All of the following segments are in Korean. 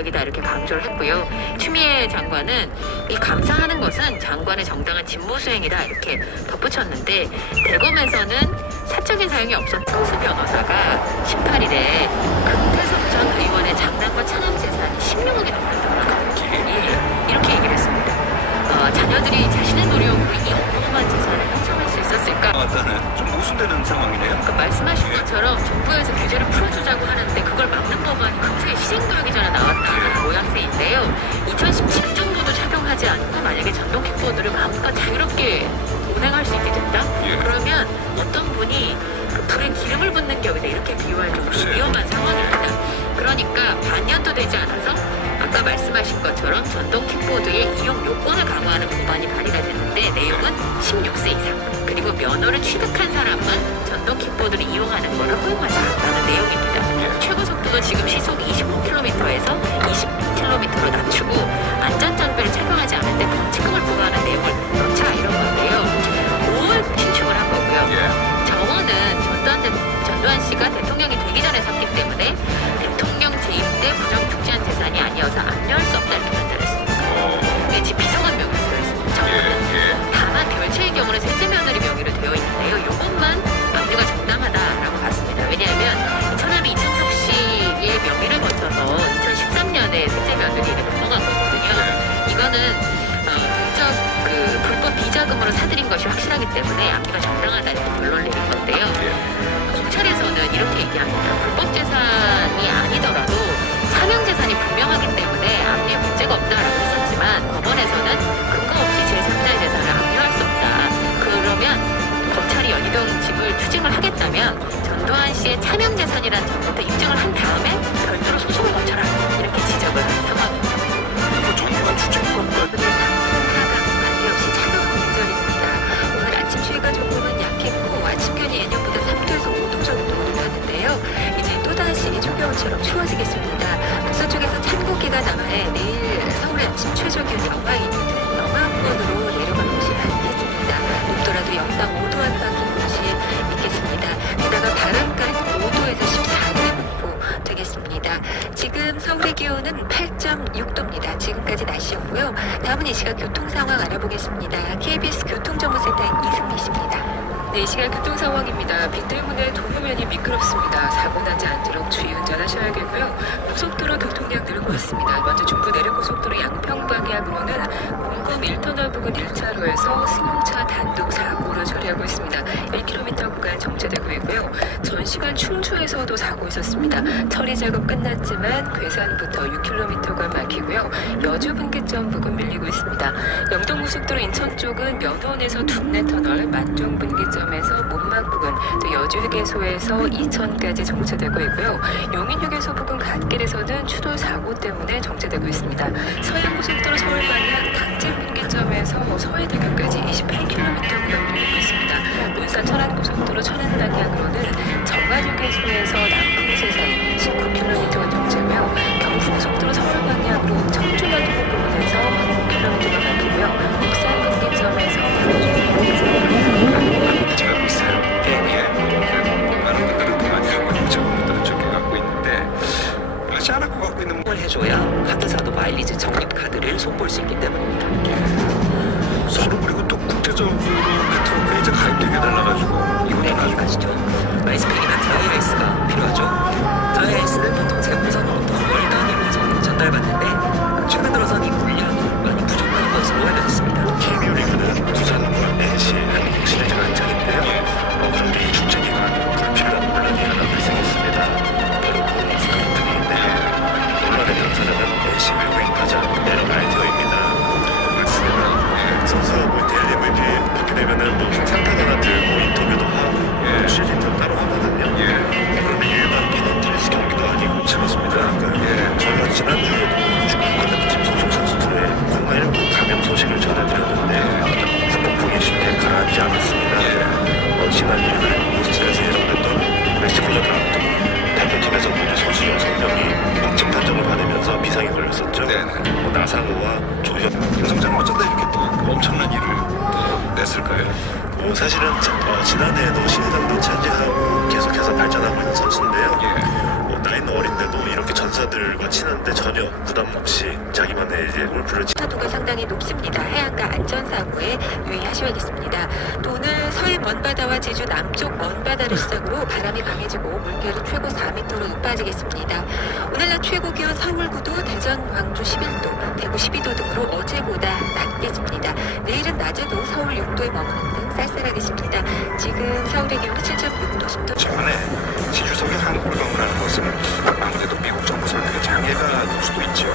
여기다 이렇게 강조를 했고요. 추미애 장관은 이 감사하는 것은 장관의 정당한 직무 수행이다 이렇게 덧붙였는데, 대검에서는 사적인 사용이 없었던 승수 변호사가 18일에 금태섭 전 의원의 장남과 차남 재산이 16억이 넘는다. 이렇게 얘기를 했습니다. 자녀들이 자신의 노력으로 이 어마어마한 재산을 형성할 수 있었을까? 좀 모순되는 상황이네요. 그러니까 말씀하신 것처럼 정부에서 규제를 풀어주자고 하는데 그걸 막는 법안이 금세 시행도 하기 전에 나왔다는 모양새인데요. 2017년도도 착용하지 않고 만약에 전동 킥보드를 마음껏 자유롭게 운행할 수 있게 된다? 그러면 어떤 분이 그 불에 기름을 붓는 격이다 이렇게 비유할 정도로 위험한 상황입니다. 그러니까 반년도 되지 않아서 아까 말씀하신 것처럼 전동 킥보드의 이용 요건을 강화하는 법안이 발의가 됐는데, 내용은 16세 이상 그리고 면허를 취득한 사람은 전동 킥보드를 이용하는 것을 허용하자라는 내용입니다. 최고 속도도 지금 시속 25km에서 20km로 낮추고 안전장비를 착용하지 않을 때 벌칙금을 부과하는 내용을 넣자 이런 건데요. 5월 신축을 한 거고요. 정원은 전두환 씨가 대통령이 되기 전에 샀기 때문에 대통령 재임 때 부정축제한 재산이 아니어서 압류할 수 없다 이렇게 판단했습니다. 네, 지금 비서관 명의로 되어 있습니다. 정원은. 다만 별채의 경우는 세제 며느리 명의로 되어 있는데요. 이것만 압류가 정당하다라고 봤습니다. 왜냐하면 처남이 이창섭 씨의 명의를 거쳐서 2013년에 세제 며느리를 넘어간 거거든요. 이거는 불법 비자금으로 사들인 것이 확실하기 때문에 압류가 정당하다 이렇게 결론을 내린 건데요. 검찰에서는 이렇게 얘기합니다. 불법 재산이 아니더라도 사명 재산이 분명하기 때문에 압류에 문제가 없다라고 했었지만, 법원에서는 근거 없이 제3자의 재산을 압류할 수 없다. 그러면 검찰이 연희동 집을 투쟁을 하겠다면 전두환 씨의 차명 재산이라는 점부터 입증을 한 다음에 별도로 소송을 거쳐라 이렇게 지적을 한 상황입니다. 정부가 추진권까지 추위가 조금은 약했고 아침 기온이 예년보다 3도에서 5도 정도 오르는데요. 이제 또다시 초겨울처럼 추워지겠습니다. 북서쪽에서 찬 공기가 남아해 내일 서울의 아침 최저 기온이 영하권으로 내려가는 곳이 많겠습니다. 높더라도 영상 5도 안팎인 곳이 있겠습니다. 게다가 바람까지 5도에서 14도의 분포 되겠습니다. 지금 서울의 기온은 8.6도입니다. 지금까지 날씨였고요. 다음은 이 시각 교통 상황 알아보겠습니다. KBS 교통정보센터의 이승미 씨입니다. 네, 이 시각 교통 상황입니다. 비 때문에 도로면이 미끄럽습니다. 사고 나지 않도록 주의 운전하셔야겠고요. 고속도로 교통량 늘고 있습니다. 먼저 중부 내륙고속도로 양평 방향으로는 공검 1터널 부근 1차로에서 승용차 단독 사고를 처리하고 있습니다. 1km 구간 정체되고 있고요. 전 시간 충주에서도 사고 있었습니다. 처리 작업 끝났지만 괴산부터 6km가 막히고요. 여주 분기점 부근 밀리고 있습니다. 영동고속도로 인천 쪽은 면원에서 둔내터널, 만종 분기점에서 문막 부근, 또 여주 휴게소에서 이천까지 정체되고 있고요. 용인 휴게소 부근 갓길에서는 추돌 사고 때문에 정체되고 있습니다. 서해안고속도로 서울 방향 당진 분기점에서 서해대교까지 28km가 밀리고 있습니다. 논산 천안고속도로 천안 방향으로는 정관휴게소에서 남풍세 사이 19km가 정체고요. 경부고속도로 서울 방향으로 청주나들목 부근에서 5km가 막히고요. 익산 분기점에서 제가 비슷해요. 많은 분들은 더 많이 하고 있고 적은 분들은 적게 갖고 있는데, 하지 않고 갖고 있는 걸 해줘야 카드사도 마일리지 적립 카드를 손볼 수 있기 때문입니다. 서로 그리고 또 국제적으로 네트워크에 이제 가입되게 달라가지고 이번에 가시죠. 아이스팩이나 드라이아이스가 필요하죠. 드라이아이스는 보통 제공선으로부터 월 단위로 전달받는데, 최근 들어선 이 물량이 많이 부족한 것으로 알려졌습니다. KBO 리그는 두산과 NC, 한국 시리즈가 한창인데요. 그런데 이 축제 기간 불필요한 논란이 하나 발생했습니다. 바로 그 스카우트인데, 논란의 당사자는 NC 외국인 타자 에런 라이트어입니다. 선수가 뭐 대회 MVP 받게 되면은 뭐 상타자나 들고 인터뷰도 하고 취재 인터뷰 따로 하거든요. 그런데 일반 테니스 경기도 아니고 그렇습니다. 저희가 지난주에도 축구 국가대표팀 소속 선수들의 코로나19 감염 소식을 전해드렸는데 북폭풍이 쉽게 가라앉지 않았습니다. 지난 일요일 오스트리아에서 예정됐던 멕시코전을 앞두고 대표팀에서 모두 선수 6명이 확진 판정을 받으면서 비상이 걸렸었죠. 나상호와 조현 김성장 어쩌다 이렇게 또 엄청난 일을 또 냈을까요? 사실은 지난해에도 신인왕도 차지하고 계속해서 발전하고 있는 선수인데요. 나이는 어린데도 이렇게 전 전사들과 친한데 전혀 부담 없이 자기만의 이제 골프를 파도가 상당히 높습니다. 해안가 안전사고에 유의하셔야겠습니다. 또 오늘 서해 먼바다와 제주 남쪽 먼바다를 시작으로 바람이 강해지고 물결이 최고 4m로 높아지겠습니다. 오늘 낮 최고 기온 서울 9도, 대전, 광주 11도, 대구 12도 등으로 어제보다 낮겠습니다. 내일은 낮에도 서울 6도에 머무는 등 쌀쌀하겠습니다. 지금 서울의 기온은 7.6도, 습도 전에 지주석이 한국을 방문하는 것은 아무래도 미국 정부 설득에 장애가 될 수도 있죠.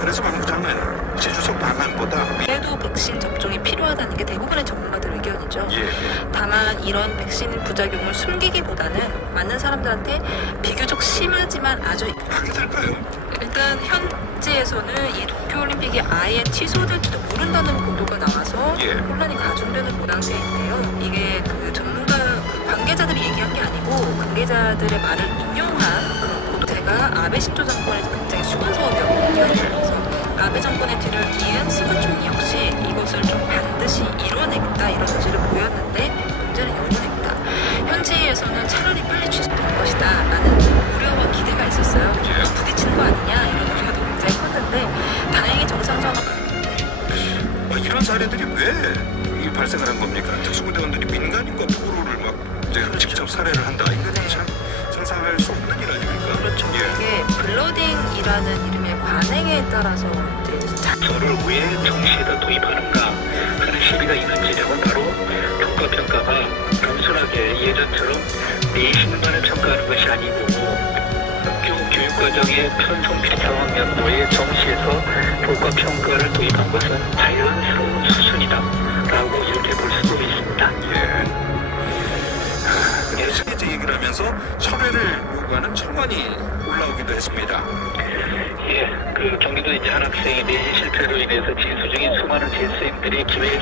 그래서 방부장은 지주석 방안보다 그래도 백신 접종이 필요하다는 게 대부분의 전문가들 의견이죠. 예. 다만 이런 백신 부작용을 숨기기보다는 많은 사람들한테 비교적 심하지만 아주 하게 될까요? 일단 현지에서는 이 도쿄올림픽이 아예 취소될지도 모른다는 보도가 나와서 예. 혼란이 가중되는 모양새인데요. 이게 그 전문가 관계자들이 얘기한 게 아니고 관계자들의 말을 인용한 그런 보도체가 아베 신조 정권에서 굉장히 수건사업이었거든요. 아베 정권의 뒤를 이은 스가 총리 역시 이것을 좀 반드시 이뤄내겠다 이런 의지를 보였는데 문제는 여기입니다. 현지에서는 차라리 빨리 취소될 것이다 라는 우려와 기대가 있었어요. 부딪히는 거 아니냐 이런 우려도 굉장히 컸는데 다행히 정상 상황 이런 사례들이 왜 발생을 한 겁니까? 특수부대원들이 민간인과 포로를 막 이제 직접 살해를 한다. 이거는 참 상상할 수 없는 일 아닙니까? 그렇죠. 이게 블러딩이라는 이름의 관행에 따라서 저를 왜 정시에다 도입하는가 하는 시비가 있는 지점은 바로 교과평가가 단순하게 예전처럼 내신만을 평가하는 것이 아니고 학교 교육과정의 편성필 4학년도에 정시에서 교과평가를 도입한 것은 자연스러운 수순이다 라고 이렇게 볼 수도 있습니다. 이제 얘기를 하면서 철회를 요구하는 청원이 올라오기도 했습니다. 예, 그 경기도 이제 한 학생이 내신 실패로 인해서 재수 중인 수많은 재수생들이 기회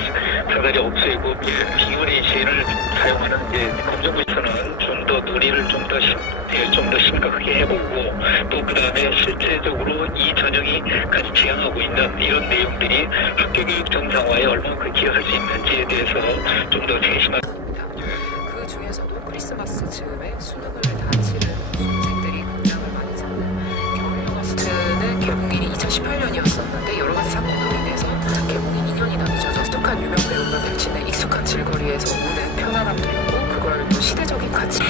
사다리 없애고 비거리시를 사용하는 이제 검정부에서는 좀 더 논의를 좀 더 심각하게 해보고 또 그 다음에 실제적으로 이 전형이 같이 지향하고 있는 이런 내용들이 학교교육 정상화에 얼마나 기여할 수 있는지에 대해서 좀 더 세심하게. 그 중에서도 크리스마스 즈음에 수능을 다 치른 수험생들이 극장을 많이 찾는 겨울영화 시즌은 개봉일이 2018년이었었는데 여러 가지 사건으로 인해서 개봉이 2년이나 늦어져 독특한 유명 배우가 펼치는 익숙한 질거리에서 오는 편안함도 있고 그걸 또 시대적인 가치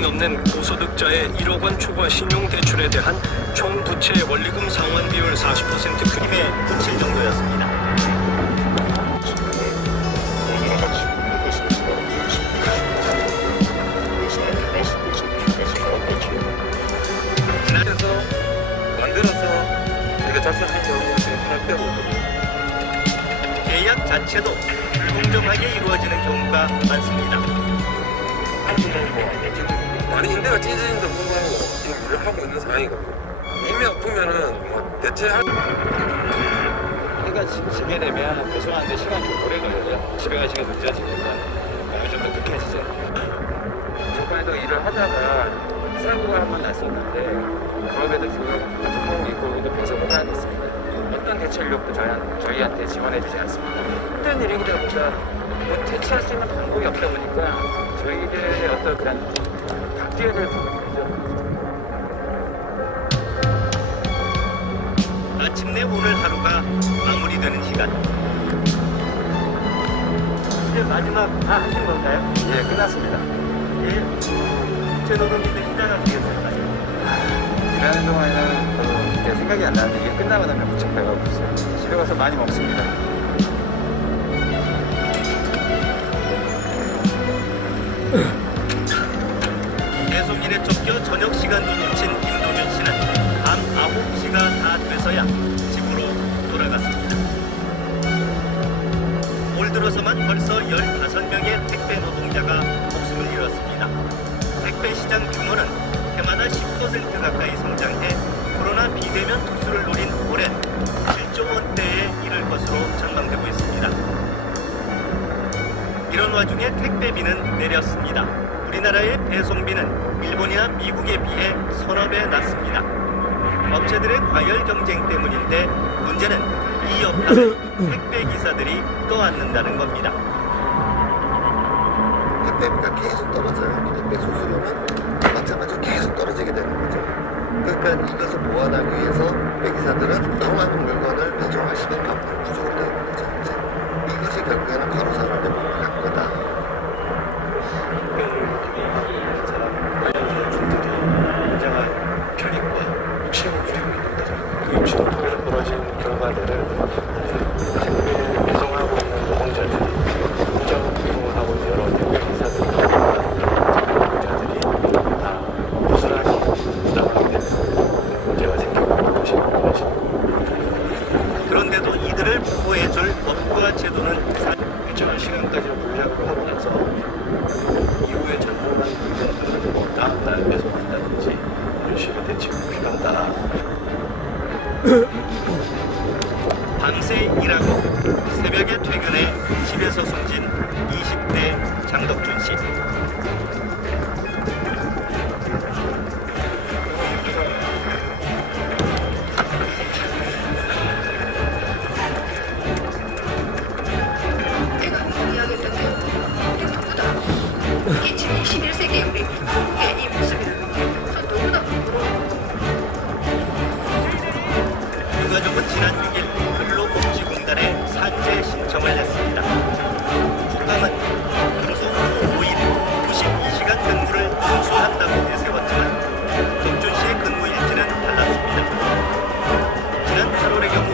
넘는 고소득자의 1억 원 초과 신용대출에 대한 총 부채 원리금 상환 비율 40% 그림의 부채 정도였습니다. 그래서 만들어서 우리가 작성한 경우는 하나 빼고 계약 자체도 불공정하게 이루어지는 경우가 많습니다. 많이 임대가 찢어진다 불구하고 지금 우리를 하고 있는 상황이거든요. 이미 아프면은 뭐 대체할 해가 지게 되면 배송하는데 시간이 좀 오래 걸려요. 집에 갈 시간이 늦어지니까 마음이 좀 더 급해지죠. 저번에도 일을 하다가 사고가 한 번 났었는데 그럼에도 지금 전공이 있고 배송을 해야 됐습니다. 어떤 대체 인력도 저희한테 지원해주지 않습니다. 힘든 일이기다 보다 뭐 대체할 수 있는 방법이 없다 보니까 저희들의 어떤 그런 바뀌어야 될 부분이죠. 마침내 오늘 하루가 마무리되는 시간. 이제 마지막 다 하신 건가요? 예, 끝났습니다. 예. 국제노동인들 시작하시겠습니까? 일하는 동안에는 별로 이렇게 생각이 안 나는데 이게 끝나고 나면 무척 배가 고프어요. 집에 가서 많이 먹습니다. 배송일에 쫓겨 저녁 시간도 놓친 김동현 씨는 밤 9시가 다 돼서야 집으로 돌아갔습니다. 올 들어서만 벌써 15명의 택배 노동자가 목숨을 잃었습니다. 택배 시장 규모는 해마다 10% 가까이 성장해 코로나 비대면 특수를 노린 올해 7조 원대에 이를 것으로 전망되고 있습니다. 이런 와중에 택배비는 내렸습니다. 우리나라의 배송비는 일본이나 미국에 비해 서너 배 낮습니다. 업체들의 과열 경쟁 때문인데 문제는 이 여파를 택배 기사들이 떠안는다는 겁니다. 택배비가 계속 떨어져요. 택배 수수료는 마찬가지로 계속 떨어지게 되는 거죠. 그러니까 이것을 보완하기 위해서 택배기사들은 더 많은 물건을 배송할 수밖에 없는 구조가 되는 거죠. 이것이 결국에는 가로사람의 몸을 간 거다. 문제가 편익과 욕심을 부리고 있는 거죠. 그 욕심을 통해서 벌어진 결과들을 택배를 배송하고 있는 노동자들이 공장 배송을 하고 있는 여러 택배기사들이 다 고스란히 부담하게 되는 문제가 생기고 있는 것입니다. 그런데도 이들을 보호해줄 법과 제도는 일정한 시간까지 물량을 하고 나서 이후에 전문한 물건들을 뭐 다음 날 배송한다든지 이런 식으로 대책이 필요하다. 밤새 일하고 새벽에 퇴근해 집에서 숨진 20대 장덕준 씨. 내가 이야기했던 게 이게 누구다? 이게 지금 21세기 우리 한국의 이 모습이라는 게 너무나 부끄러워. 유가족은 지난 6일 근로복지공단에 산재 신청을 냈습니다. 국감은 근속 후 5일 92시간 근무를 준수한다고 내세웠지만 덕준 씨의 근무 일지는 달랐습니다. 지난 8월의 경우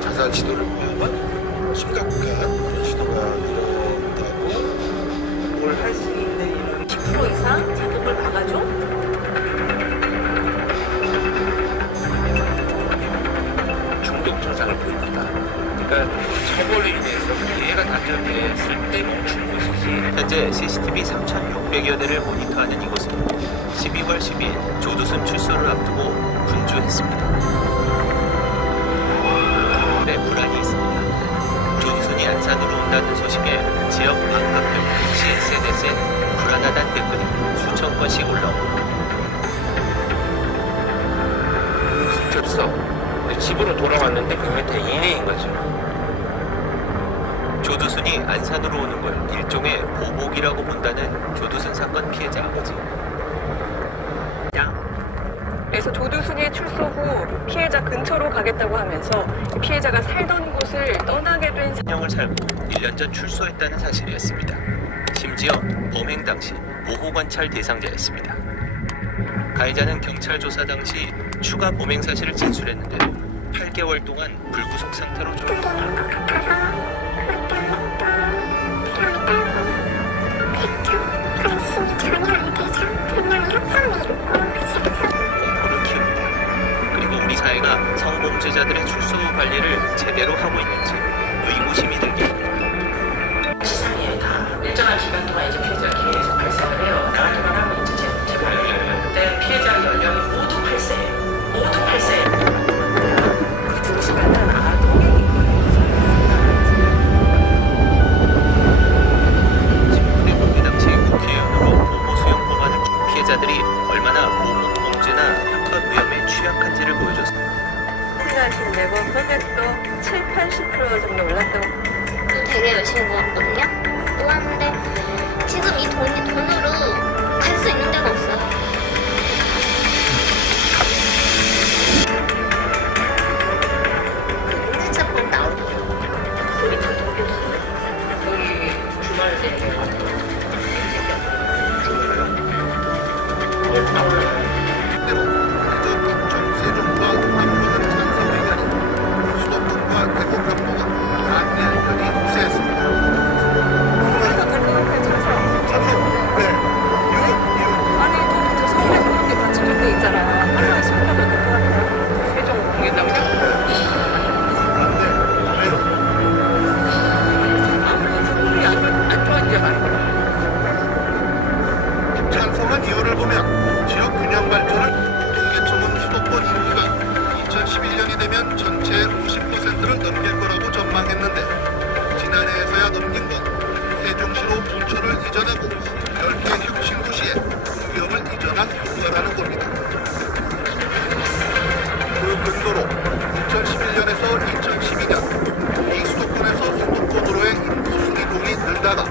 자살 시도를 포함한 심각한 그런 시도가 일어났다고 뭘 할 수 있는 10% 이상 자금을 막아줘? 중독 증상을 보입니다. 그러니까 처벌로 인해서 피해가 단절됐을 때 멈춘 것이지. 현재 CCTV 3,600여 대를 모니터하는 이곳은 12월 12일 조두순 출소를 앞두고 분주했습니다. 네, 불안이 있습니다. 조두순이 안산으로 온다는 소식에 지역 반갑들 SNS에 불안하다는 댓글이 수천 건씩 올라옵니다. 접속. 집으로 돌아왔는데 100m 이내인 거죠. 조두순이 안산으로 오는 걸 일종의 보복이라고 본다는 조두순 사건 피해자 아버지. 그래서 조두순이 출소 후 피해자 근처로 가겠다고 하면서 피해자가 살던 곳을 떠나게 된 3년을 살고 1년 전 출소했다는 사실이었습니다. 심지어 범행 당시 보호관찰 대상자였습니다. 가해자는 경찰 조사 당시 추가 범행 사실을 진술했는데도 8개월 동안 불구속 상태로 공포를 키웁니다. 그리고 우리 사회가 성범죄자들의 출소 후 관리를 제대로 하고 있는지 의구심이 들게 합니다. 13일 다 일정한 기간 동안 이제 피해자가 기회에서 발생을 해요. 나가기만 하고 이제 재발견을 그때 피해자 연령이 모두 8세예요. 모두 8세예요. 피해자들이 얼마나 보복범죄나 학학 위험에 취약한지를 보여줬습니다. 피해자신 네번 금액도 7, 80% 정도 올랐다고. 되게 열심히 모았거든요. 모았는데 지금 이 돈으로 갈 수 있는 데가 없어요. 그 인지처분 나오더라고요. 우리 다 모르겠어요. 여기 주말 때 세종과 남부는 찬성의견이 수도권과 대구 경북은 반대의견이 흡수했습니다. 찬성. 네. 이유. 아니 또 서울에 그런 게 다 지정돼 있잖아. 하나의 신문하고 그거 세종 공개당장. 반대. 왜요? 게다가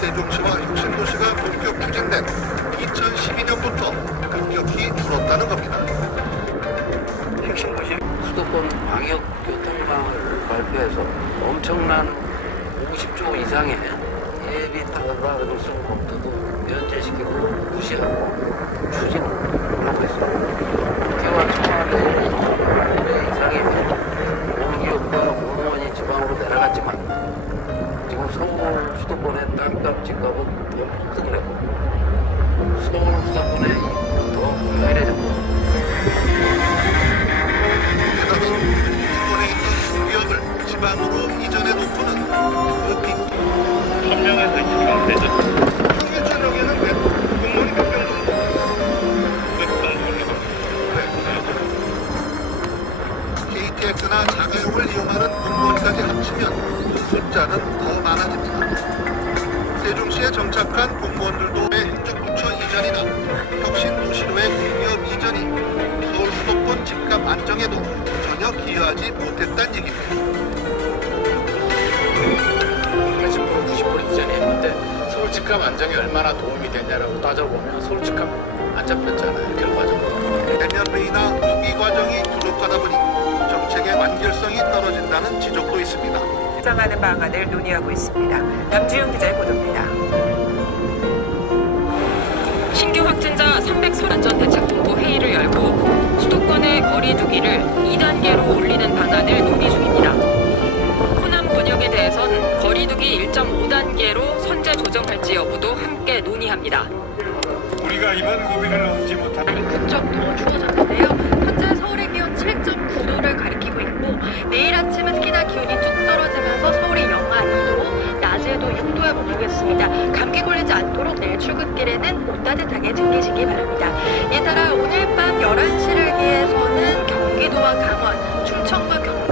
세종시와 혁신도시가 본격 추진된 2012년부터 급격히 줄었다는 겁니다. 혁신도시 수도권 광역 교통망을 발표해서 엄청난 50조 이상의 예비 타당을 쓴 검토도 면제시키고 무시하고 추진을 하고 있습니다. 개와 청와대 이상의 공기업과 공무원이 지방으로 내려갔지만 지금 서울 수도권의 땅값 집값은 더 폭등을 했고 서울 수도권의 더 불안해졌고 게다가 일본에 있는 공기업을 지방으로 이전해 놓고는 천명에서 이제 강세죠. 평일 저녁에는 공무원이 몇 명 정도? 500명. KTX나 자가용을 이용하는 공무원까지 합치면 그 숫자는 더 많아집니다. 세종시에 정착한 공무원들도 행정부처 이전이나 혁신도시로의 공기업 이전이 서울 수도권 집값 안정에도 전혀 기여하지 못했다는 얘기입니다. 80% 90% 이전이 했는데 서울 집값 안정에 얼마나 도움이 되냐라고 따져보면 서울 집값 안 잡혔잖아요, 결과적으로. 대면회의나 협의 과정이 부족하다 보니 정책의 완결성이 떨어진다는 지적도 있습니다. 해당하는 방안을 논의하고 있습니다. 남주영 기자의 보도입니다. 신규 확진자 330전 대책본부 회의를 열고 수도권의 거리 두기를 2단계로 올리는 방안을 논의 중입니다. 호남 권역에 대해선 거리 두기 1.5단계로 선제 조정할지 여부도 함께 논의합니다. 우리가 이번 고비를 넘지 못한 그쪽 더 추워졌는데요. 현재 서울의 기온 7.9도를 가리키고 있고 내일 아침은 특히나 기온이 쭉 떨어지면서 서울이 영하 2도, 낮에도 6도에 머물겠습니다. 감기 걸리지 않도록 내일 출근길에는 옷 따뜻하게 챙기시기 바랍니다. 이에 따라 오늘 밤 11시를 기해서는 경기도와 강원, 충청과 경북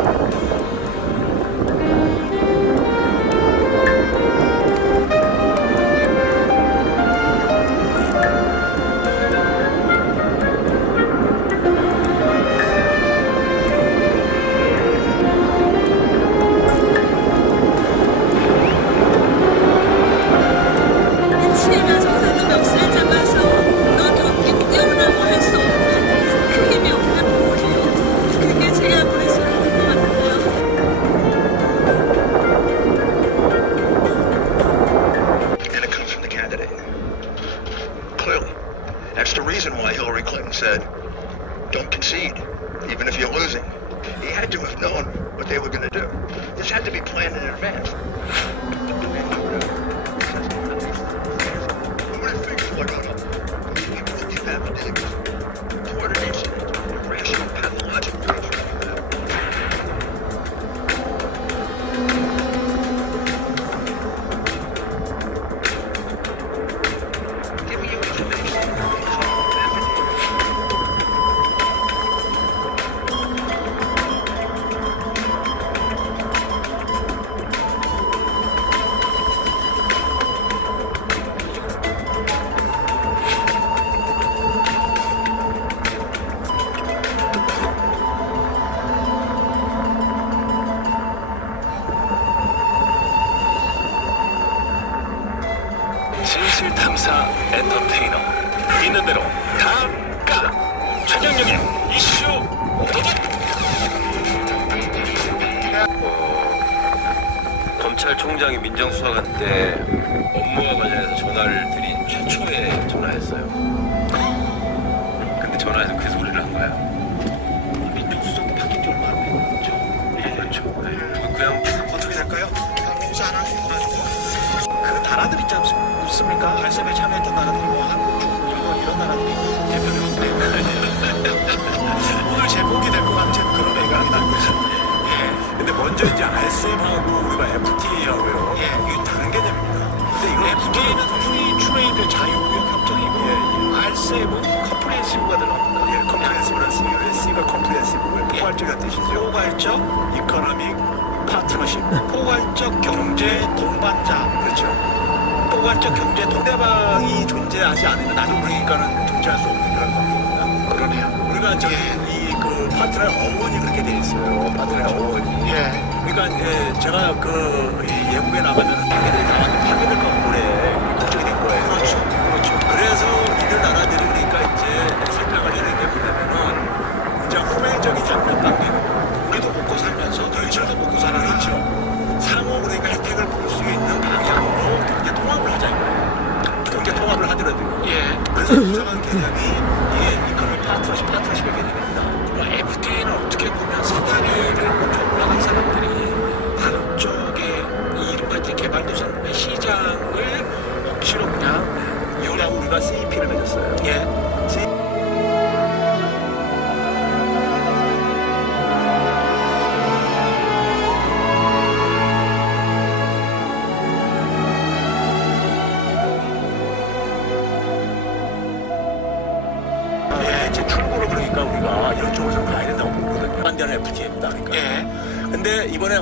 진실탐사 엔터테이너 있는 대로 다 까! 최경영의 이슈 도전! 검찰총장이 민정수사관 때 업무와 관련해서 전화를 드린 최초의 전화였어요. 근데 전화해서 그 소리를 한 거야. 민정수석도 바뀐 지 얼마 안 됐죠? 예, 그렇죠. 그냥 어떻게 될까요? 조사 안 하고 그 나라들 있지 않습니까? 알섭에 참여했던 나라들이 뭐 한국, 중국, 일본 이런 나라들이 대표적인데 오늘 제목이 될 것 같은 그런 애가 나고 있습니다. 예. 근데 먼저 이제 알셉하고 우리가 FTA하고요. 예. 이게 다른 개념입니다. 근데 이거 FTA는 프리 트레이드 자유무역 협정이고 알셉은 컴프레hen시브가 들어갑니다. 예, 컴프레hen시브라는 C가 컴프레hen시브고요. 포괄적인 뜻이죠. 포괄적 이코노믹 파트너십. 포괄적 경제 동반자. 그렇죠. 포괄적 경제 동대방이 존재하지 않으면 나도 모르니까는 존재할 수 없는 그런 관계입니다. 그러네요. 우리가 저기 그 파트너 어원이 그렇게 돼 있어요. 파트너 어원이. 예. 그러니까 제가 그 예국에 나가면은 걔네들이 다 부상한 개념이 이게 이코노미 파트너십의 개념입니다. FTA는 어떻게 보면 사다리를 먼저 올라간 사람들이 다른 쪽에 이른바 이제 개발도상국의 시장을 억지로 그냥 우리가 CEP를 맺었어요. 예. 이제 출구를 그러니까 우리가 이런 쪽으로 좀 가야 된다고 보거든요. 반대하는 FTA입니다. 그러니까. 근데 이번에